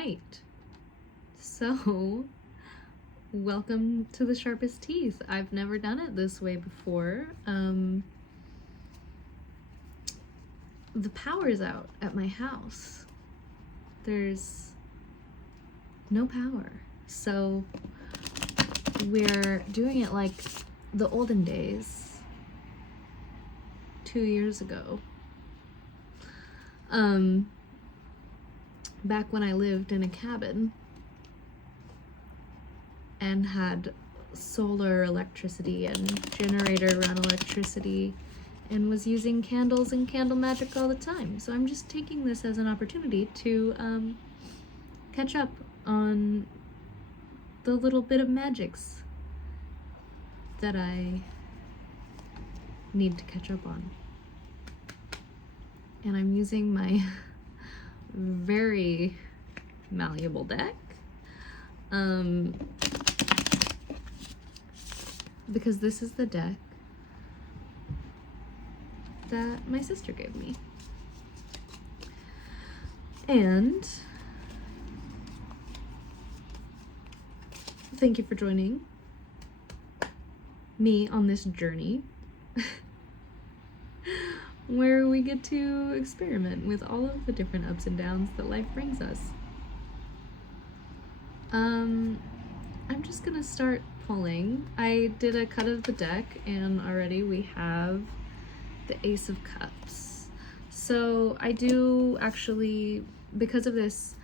right. So, welcome to the Sharpest Teeth. I've never done it this way before. The power's out at my house. There's no power. So, we're doing it like the olden days, 2 years ago. Back when I lived in a cabin and had solar electricity and generator run electricity and was using candles and candle magic all the time. So I'm just taking this as an opportunity to catch up on the little bit of magics that I need to catch up on. And I'm using my very malleable deck because this is the deck that my sister gave me. And thank you for joining me on this journey where we get to experiment with all of the different ups and downs that life brings us. I'm just gonna start pulling. I did a cut of the deck and already we have the Ace of Cups. So I do actually, because of this,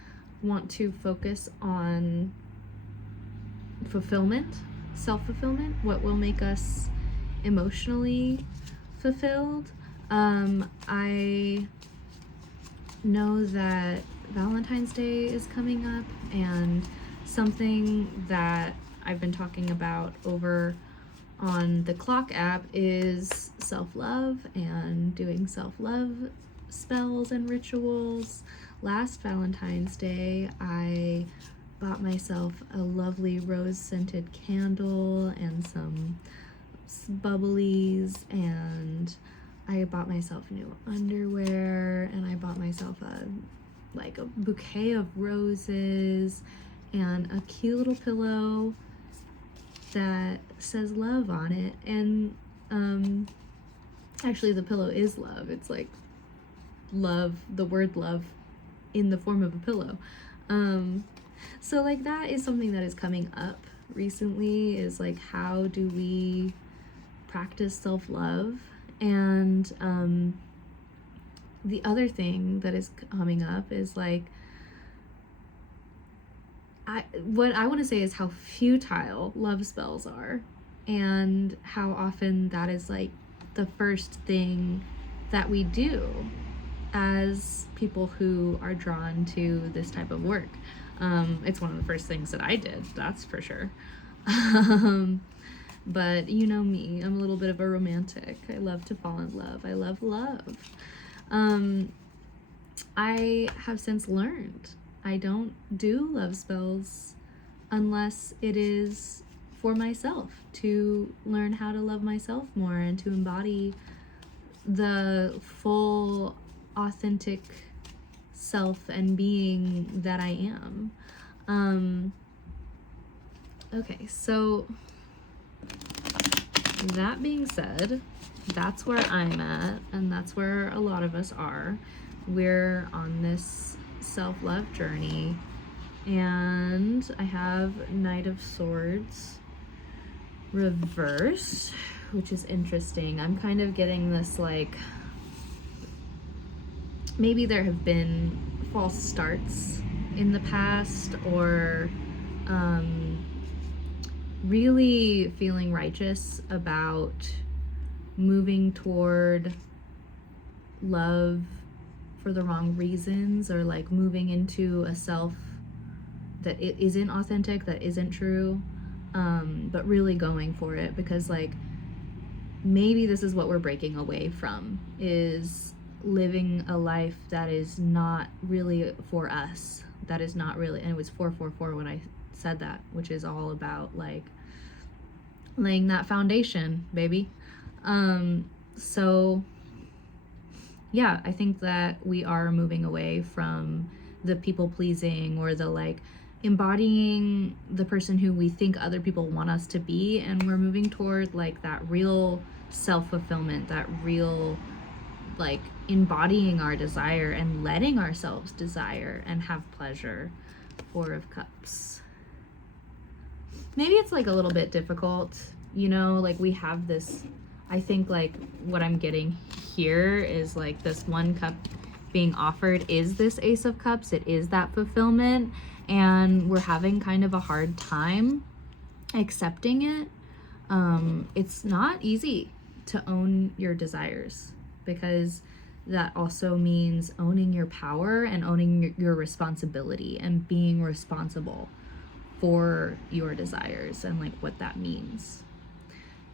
want to focus on fulfillment, self-fulfillment, what will make us emotionally fulfilled. I know that Valentine's Day is coming up, and something that I've been talking about over on the Clock app is self-love and doing self-love spells and rituals. Last Valentine's Day, I bought myself a lovely rose-scented candle and some bubblies, and I bought myself new underwear, and I bought myself a bouquet of roses and a cute little pillow that says love on it. And actually the pillow is love. It's like love, the word love in the form of a pillow. So like that is something that is coming up recently, is like, how do we practice self-love? And the other thing that is coming up is like, what I want to say is how futile love spells are, and how often that is like the first thing that we do as people who are drawn to this type of work. It's one of the first things that I did, that's for sure. But you know me, I'm a little bit of a romantic. I love to fall in love. I love love. I have since learned I don't do love spells unless it is for myself, to learn how to love myself more and to embody the full, authentic self and being that I am. Okay, so that being said, that's where I'm at, and that's where a lot of us are. We're on this self-love journey, and I have Knight of Swords reversed, which is interesting. I'm kind of getting this like, maybe there have been false starts in the past, or really feeling righteous about moving toward love for the wrong reasons, or like moving into a self that it isn't authentic, that isn't true, but really going for it, because like maybe this is what we're breaking away from, is living a life that is not really for us, that is not really, and it was 444 when I said that, which is all about like laying that foundation, baby. So yeah, I think that we are moving away from the people pleasing or the like embodying the person who we think other people want us to be, and we're moving toward like that real self-fulfillment, that real like embodying our desire and letting ourselves desire and have pleasure. Four of Cups. Maybe it's like a little bit difficult, you know, like we have this, I think like what I'm getting here is like this one cup being offered is this Ace of Cups. It is that fulfillment, and we're having kind of a hard time accepting it. It's not easy to own your desires, because that also means owning your power and owning your responsibility and being responsible for your desires and like what that means.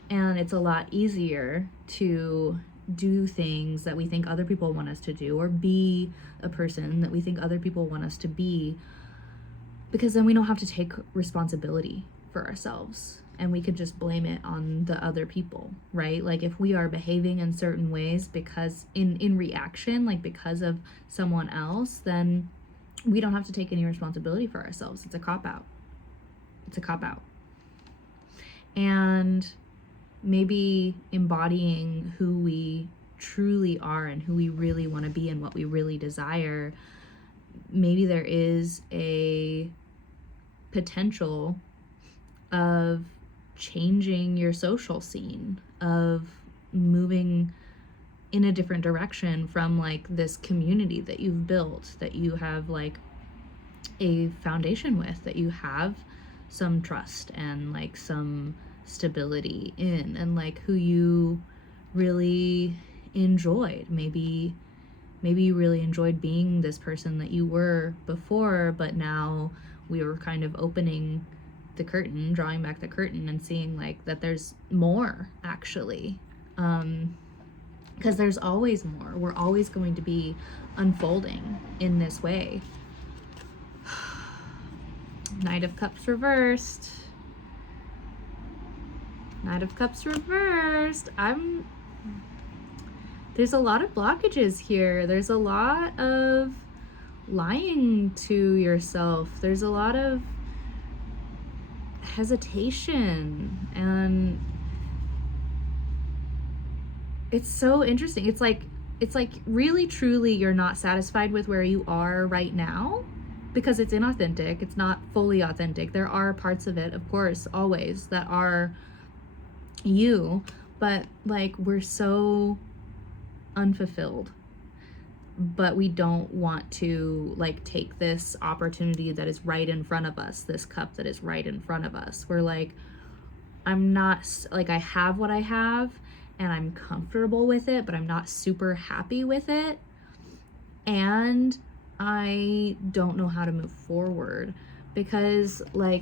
And it's a lot easier to do things that we think other people want us to do, or be a person that we think other people want us to be, because then we don't have to take responsibility for ourselves and we could just blame it on the other people, right? Like if we are behaving in certain ways because in reaction, like because of someone else, then we don't have to take any responsibility for ourselves. It's a cop-out. It's a cop-out. And maybe embodying who we truly are and who we really want to be and what we really desire, maybe there is a potential of changing your social scene, of moving in a different direction from like this community that you've built, that you have like a foundation with, that you have some trust and like some stability in, and like who you really enjoyed. Maybe you really enjoyed being this person that you were before, but now we were kind of opening the curtain, drawing back the curtain and seeing like that there's more actually, because there's always more. We're always going to be unfolding in this way. Knight of Cups reversed. Knight of Cups reversed. There's a lot of blockages here. There's a lot of lying to yourself. There's a lot of hesitation, and it's so interesting. It's like really truly you're not satisfied with where you are right now because it's inauthentic. It's not fully authentic. There are parts of it, of course, always, that are you, but like we're so unfulfilled, but we don't want to like take this opportunity that is right in front of us, this cup that is right in front of us. We're like, I'm not like, I have what I have and I'm comfortable with it, but I'm not super happy with it, and I don't know how to move forward because we're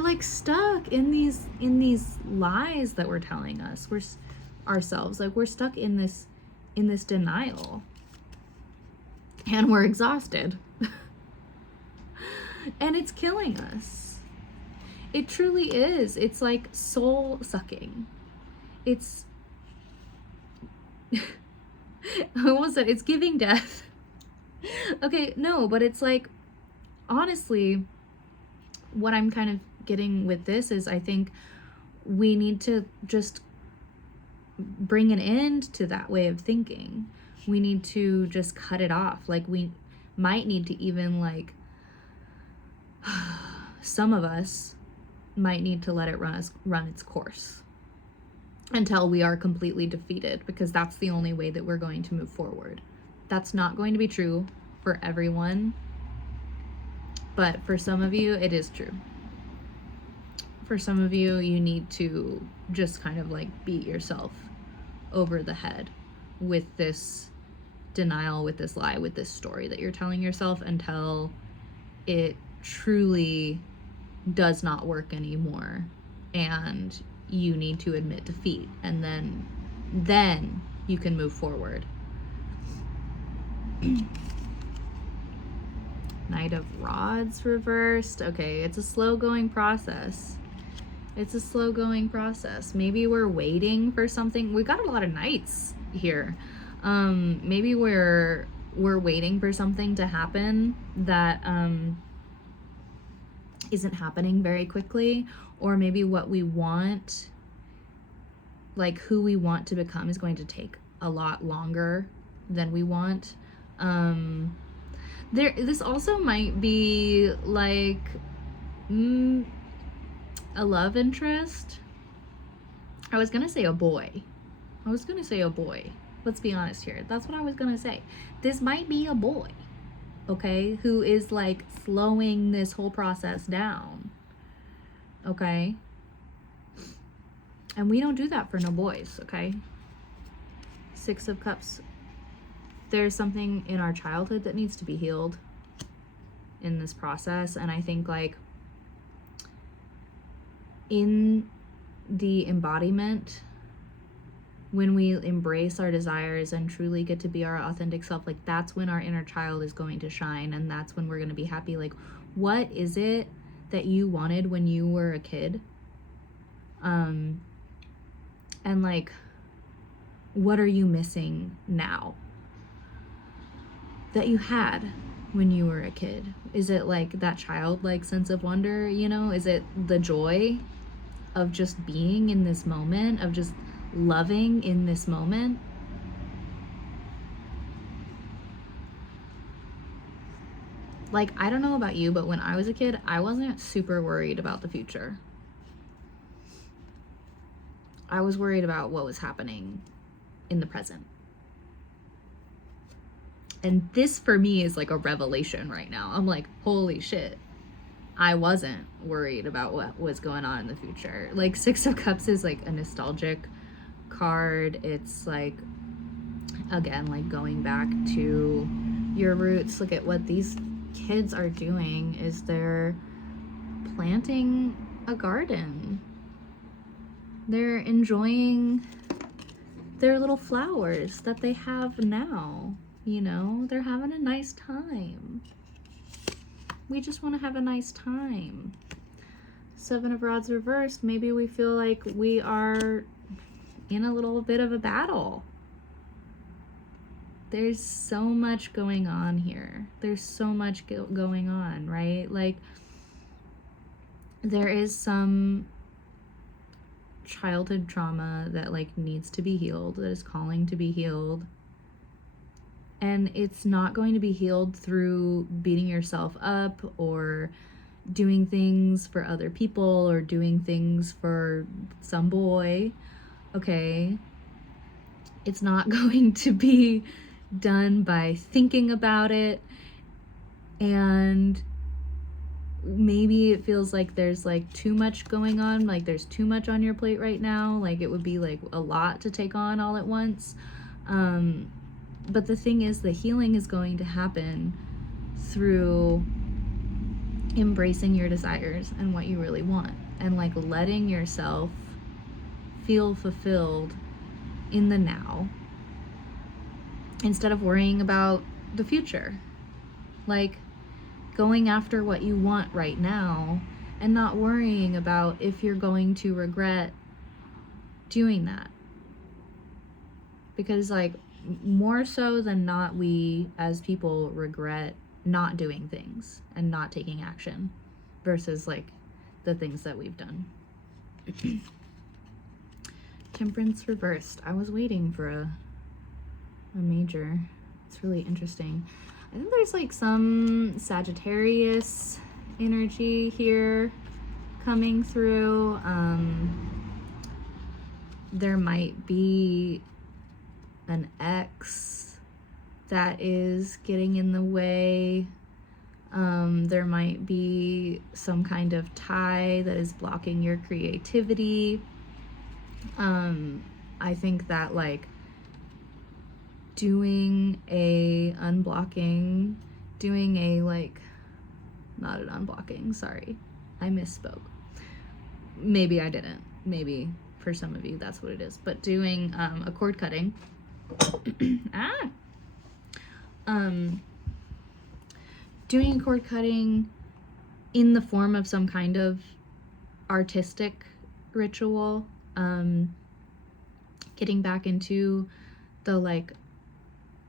like stuck in these lies that we're telling us, we're ourselves, like we're stuck in this denial, and we're exhausted. And it's killing us. It truly is. It's like soul sucking. It's I almost said it's giving death. Okay, no, but it's like, honestly, what I'm kind of getting with this is I think we need to just bring an end to that way of thinking. We need to just cut it off. Like we might need to even like some of us might need to let it run its course until we are completely defeated, because that's the only way that we're going to move forward. That's not going to be true for everyone, but for some of you it is true. For some of you, you need to just kind of like beat yourself over the head with this denial, with this lie, with this story that you're telling yourself until it truly does not work anymore and you need to admit defeat, and then you can move forward. Knight of Rods reversed. Okay, it's a slow going process. It's a slow going process. Maybe we're waiting for something. We got a lot of knights here. Maybe we're we're waiting for something to happen that isn't happening very quickly, or maybe what we want, like who we want to become, is going to take a lot longer than we want. This also might be like a love interest. I was gonna say a boy. Let's be honest here. That's what I was gonna say. This might be a boy, okay, who is like slowing this whole process down, okay? And we don't do that for no boys, okay? Six of Cups. There's something in our childhood that needs to be healed in this process. And I think like in the embodiment, when we embrace our desires and truly get to be our authentic self, like that's when our inner child is going to shine, and that's when we're going to be happy. Like, what is it that you wanted when you were a kid? And like, what are you missing now that you had when you were a kid? Is it like that childlike sense of wonder, you know? Is it the joy of just being in this moment, of just loving in this moment? Like, I don't know about you, but when I was a kid, I wasn't super worried about the future. I was worried about what was happening in the present. And this for me is like a revelation right now. I'm like, holy shit. I wasn't worried about what was going on in the future. Like, Six of Cups is like a nostalgic card. It's like, again, like going back to your roots. Look at what these kids are doing is they're planting a garden. They're enjoying their little flowers that they have now, you know? They're having a nice time. We just want to have a nice time. Seven of Rods reversed. Maybe we feel like we are in a little bit of a battle. There's so much going on here. There's so much going on, right? Like, there is some childhood trauma that like needs to be healed, that is calling to be healed. And it's not going to be healed through beating yourself up or doing things for other people or doing things for some boy, okay? It's not going to be done by thinking about it, and maybe it feels like there's like too much going on, like there's too much on your plate right now, like it would be like a lot to take on all at once. But the thing is, the healing is going to happen through embracing your desires and what you really want, and like letting yourself feel fulfilled in the now instead of worrying about the future. Like, going after what you want right now and not worrying about if you're going to regret doing that. Because like, more so than not, we as people regret not doing things and not taking action versus like the things that we've done. Temperance reversed. I was waiting for a major. It's really interesting. I think there's like some Sagittarius energy here coming through. There might be an ex that is getting in the way. There might be some kind of tie that is blocking your creativity. I think that like doing a unblocking, doing a like, not an unblocking, sorry, I misspoke. Maybe I didn't. Maybe for some of you that's what it is. But doing a cord cutting. Doing cord cutting in the form of some kind of artistic ritual, getting back into the like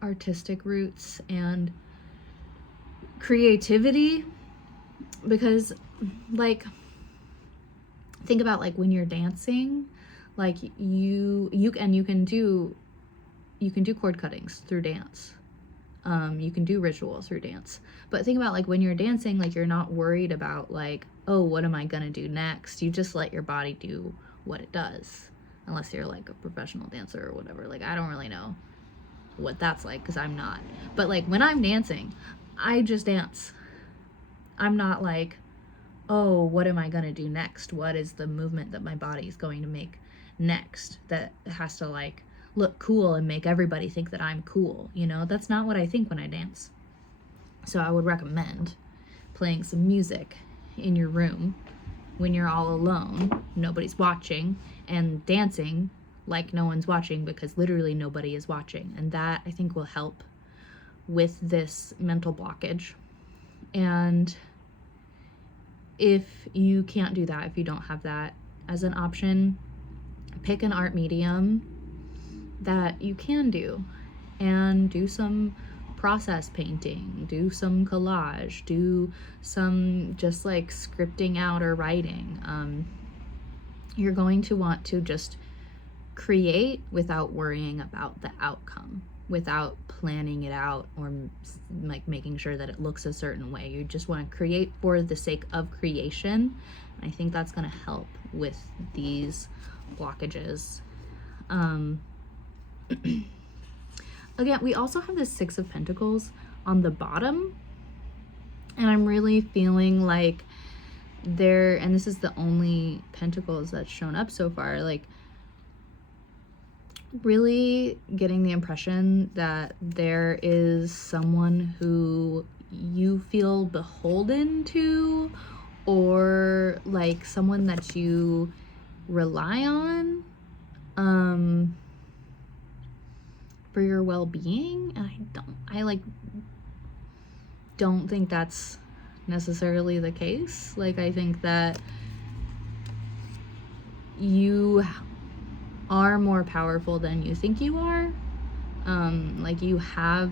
artistic roots and creativity, because like, think about like when you're dancing, like you can do cord cuttings through dance. You can do ritual through dance. But think about like when you're dancing, like you're not worried about like, oh, what am I gonna do next? You just let your body do what it does. Unless you're like a professional dancer or whatever. Like, I don't really know what that's like because I'm not. But like when I'm dancing, I just dance. I'm not like, oh, what am I gonna do next? What is the movement that my body is going to make next that has to like look cool and make everybody think that I'm cool? You know, that's not what I think when I dance. So I would recommend playing some music in your room when you're all alone, nobody's watching, and dancing like no one's watching, because literally nobody is watching. And that, I think, will help with this mental blockage. And if you can't do that, if you don't have that as an option, pick an art medium that you can do, and do some process painting, do some collage, do some just like scripting out or writing. You're going to want to just create without worrying about the outcome, without planning it out or like making sure that it looks a certain way. You just want to create for the sake of creation. And I think that's going to help with these blockages. Again, we also have the Six of Pentacles on the bottom, and I'm really feeling like there, and this is the only pentacles that's shown up so far, like really getting the impression that there is someone who you feel beholden to, or like someone that you rely on for your well-being. And I don't think that's necessarily the case. Like, I think that you are more powerful than you think you are. Like, you have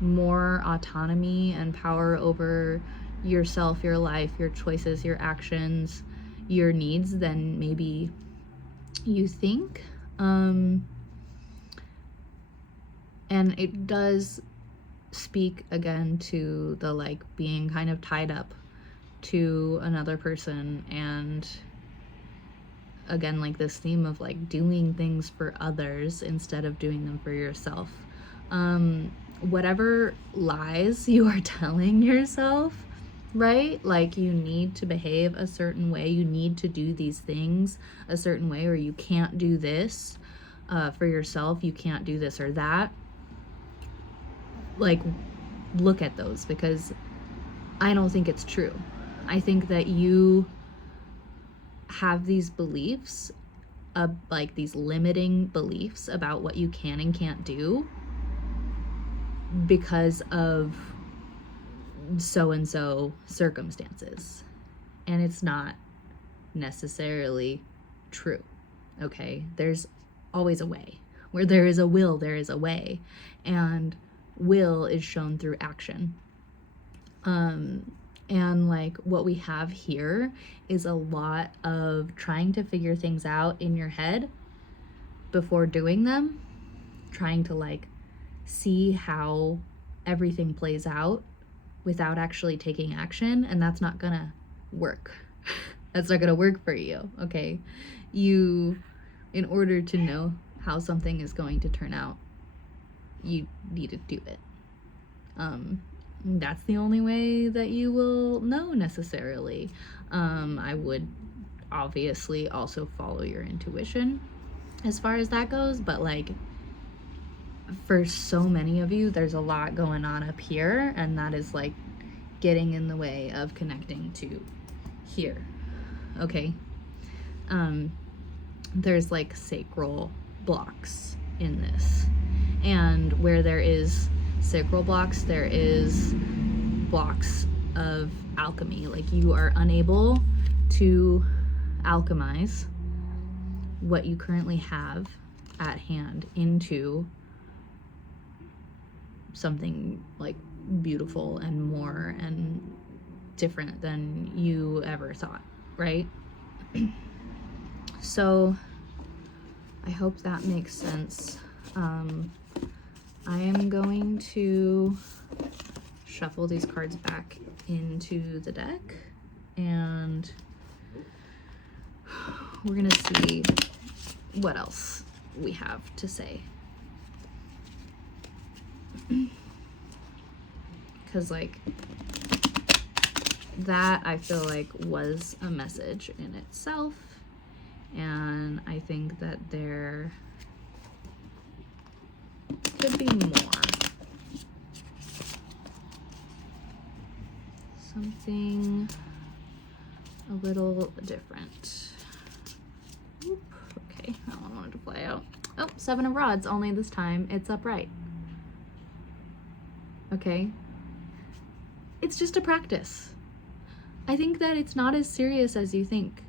more autonomy and power over yourself, your life, your choices, your actions, your needs than maybe you think. And it does speak again to the like being kind of tied up to another person, and again like this theme of like doing things for others instead of doing them for yourself. Whatever lies you are telling yourself, right? Like, you need to behave a certain way, you need to do these things a certain way, or you can't do this for yourself, you can't do this or that. Like, look at those, because I don't think it's true. I think that you have these beliefs, like these limiting beliefs about what you can and can't do because of so-and-so circumstances. And it's not necessarily true, okay? There's always a way. Where there is a will, there is a way. And will is shown through action. And like what we have here is a lot of trying to figure things out in your head before doing them, trying to like see how everything plays out without actually taking action, and that's not gonna work. That's not gonna work for you, okay? You, in order to know how something is going to turn out, you need to do it. That's the only way that you will know necessarily. I would obviously also follow your intuition as far as that goes, but like for so many of you, there's a lot going on up here, and that is like getting in the way of connecting to here, okay? There's like sacral blocks in this, and where there is sacral blocks, there is blocks of alchemy. Like, you are unable to alchemize what you currently have at hand into something like beautiful and more and different than you ever thought, right? So I hope that makes sense. I am going to shuffle these cards back into the deck, and we're gonna see what else we have to say. Because like that, I feel like was a message in itself, and I think that there could be more. Something a little different. Oop, okay, that one wanted to fly out. Oh, 7 of Rods, only this time it's upright. Okay. It's just a practice. I think that it's not as serious as you think.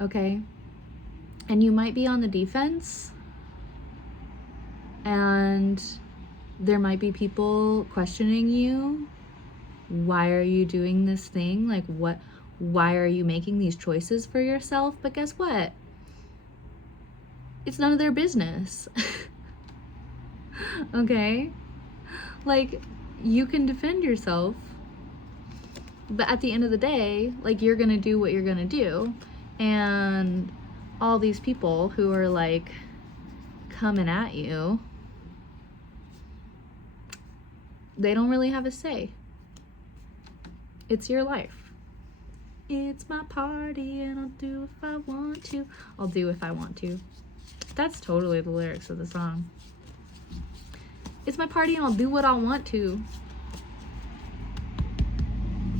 Okay? And you might be on the defense, and there might be people questioning you. Why are you doing this thing? Like, why are you making these choices for yourself? But guess what? It's none of their business. Okay? Like, you can defend yourself, but at the end of the day, like, you're gonna do what you're gonna do, and all these people who are like coming at you, they don't really have a say. It's your life. It's my party and I'll do if I want to. I'll do if I want to. That's totally the lyrics of the song. It's my party and I'll do what I want to.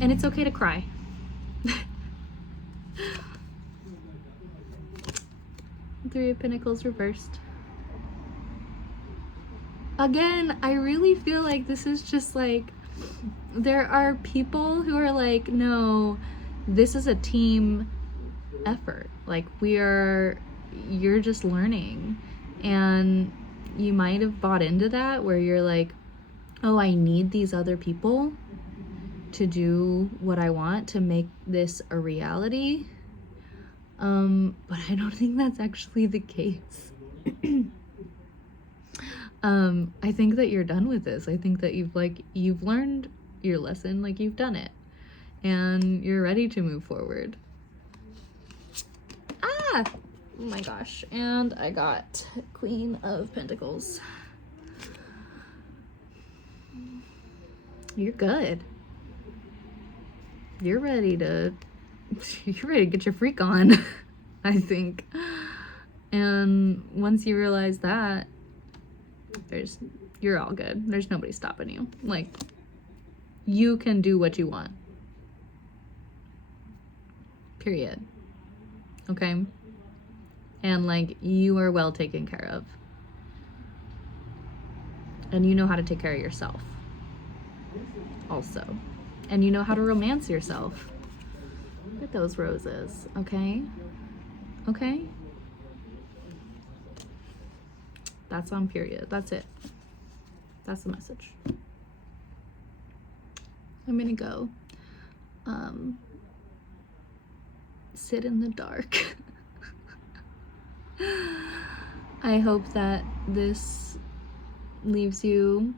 And it's okay to cry. 3 of Pentacles reversed. Again, I really feel like this is just like, there are people who are like, no, this is a team effort. Like, you're just learning. And you might have bought into that, where you're like, oh, I need these other people to do what I want to make this a reality. But I don't think that's actually the case. I think that you're done with this. I think that you've learned your lesson, like you've done it, and you're ready to move forward. Ah! Oh my gosh. And I got Queen of Pentacles. You're good. You're ready to get your freak on, I think. And once you realize that, you're all good. There's nobody stopping you. Like, you can do what you want. Period. Okay? And like, you are well taken care of. And you know how to take care of yourself also. And you know how to romance yourself. Look at those roses, okay? Okay? That's on period. That's it. That's the message. I'm gonna go sit in the dark. I hope that this leaves you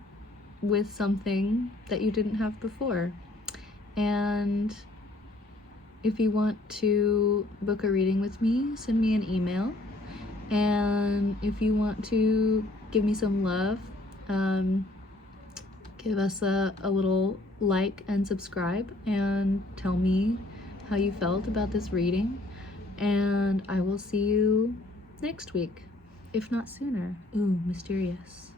with something that you didn't have before. And if you want to book a reading with me, send me an email. And if you want to give me some love, give us a little like and subscribe, and tell me how you felt about this reading. And I will see you next week, if not sooner. Ooh, mysterious.